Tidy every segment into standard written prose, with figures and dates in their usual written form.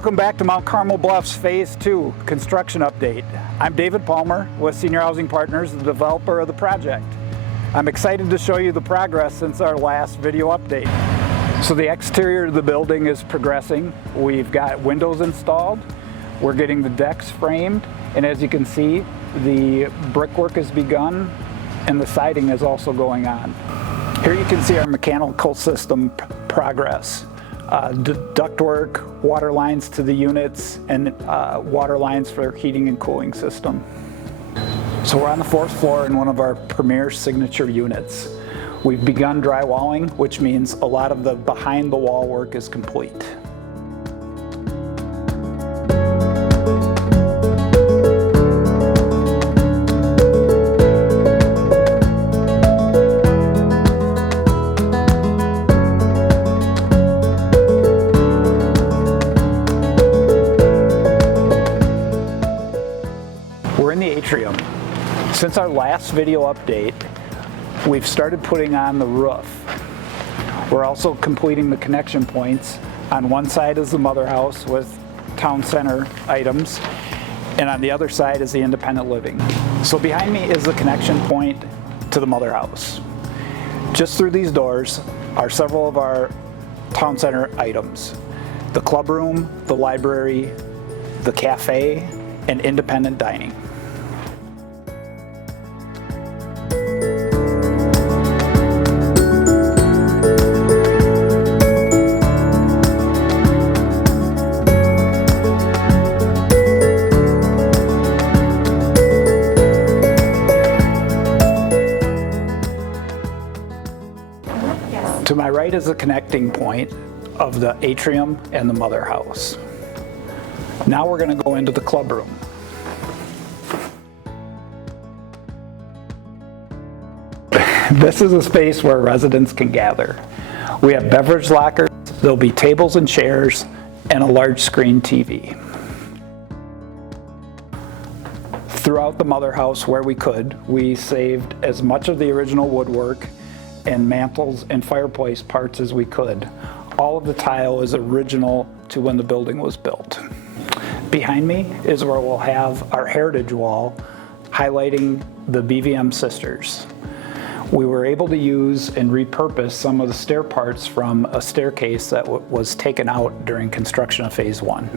Welcome back to Mount Carmel Bluffs Phase 2 construction update. I'm David Palmer with Senior Housing Partners, the developer of the project. I'm excited to show you the progress since our last video update. So the exterior of the building is progressing. We've got windows installed, we're getting the decks framed, and as you can see, the brickwork has begun and the siding is also going on. Here you can see our mechanical system progress. Ductwork, water lines to the units, and water lines for heating and cooling system. So we're on the 4th floor in one of our premier signature units. We've begun drywalling, which means a lot of the behind the wall work is complete. We're in the atrium. Since our last video update, we've started putting on the roof. We're also completing the connection points. On one side is the mother house with town center items, and on the other side is the independent living. So behind me is the connection point to the mother house. Just through these doors are several of our town center items: the club room, the library, the cafe, and independent dining. To my right is the connecting point of the atrium and the mother house. Now we're going to go into the club room. This is a space where residents can gather. We have beverage lockers, there'll be tables and chairs, and a large screen TV. Throughout the mother house where we could, we saved as much of the original woodwork and mantles and fireplace parts as we could. All of the tile is original to when the building was built. Behind me is where we'll have our heritage wall highlighting the BVM sisters. We were able to use and repurpose some of the stair parts from a staircase that was taken out during construction of Phase 1.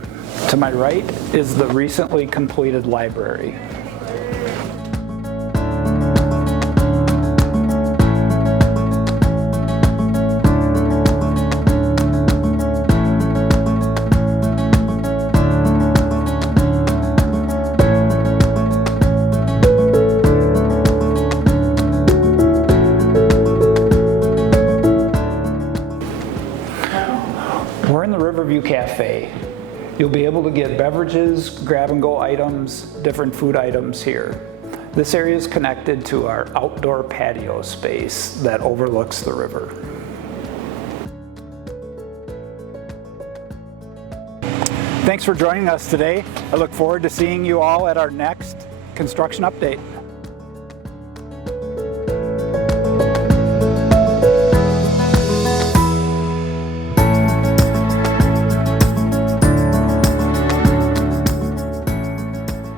To my right is the recently completed library. We're in the Riverview Cafe. You'll be able to get beverages, grab-and-go items, different food items here. This area is connected to our outdoor patio space that overlooks the river. Thanks for joining us today. I look forward to seeing you all at our next construction update.